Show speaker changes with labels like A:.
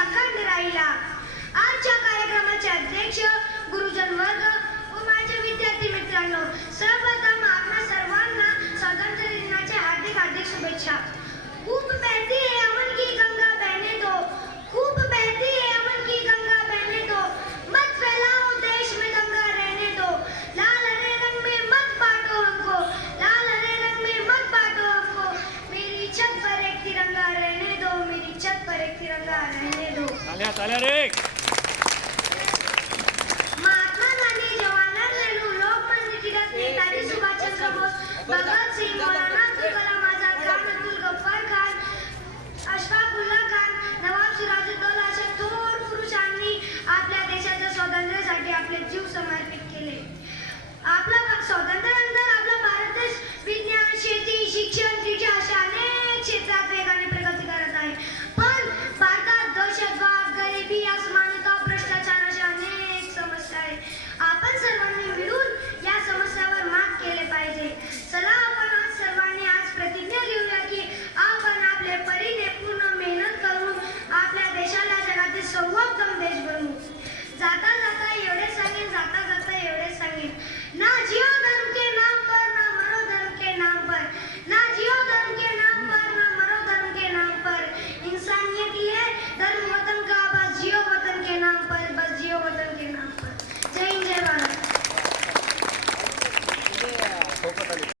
A: अखंड राहिला आजच्या कार्यक्रमाचे अध्यक्ष गुरुजन वर्ग व माझे विद्यार्थी मित्रांनो सर्वप्रथम आपणा सर्वांना स्वातंत्र्य दिनाच्या हार्दिक हार्दिक शुभेच्छा. खूप बहती है अमन की गंगा बहने दो खूप बहती है अमन की गंगा बहने दो मत फैलाओ देश में दंगा रहने दो लाल हरे रंग में मत बांटो हमको. लाल हरे रंग में मत बांटो हमको. मेरी छत पर एक तिरंगा रहने दो मेरी छत पर एक तिरंगा रहने दो
B: चाल्या चाल्या रे.
A: महात्मा गांधी जवाहरलाल नेहरू लोकमान्य टिळक नेताजी सुभाषचंद्र बोस भगतसिंग मौलाना अब्दुल कलाम आझाद खान अब्दुल गफ्फार खान अशफाकुल्ला खान नवाब सिराजुद्दौला अशा थोर पुरुषांनी आपल्या देशाच्या स्वातंत्र्यासाठी आपले जीव समर्पित केले. आपला स्वातंत्र्यानंतर आपला भारत देश विज्ञान शेती शिक्षण क्रीडा अशा अनेक क्षेत्रात वेगाने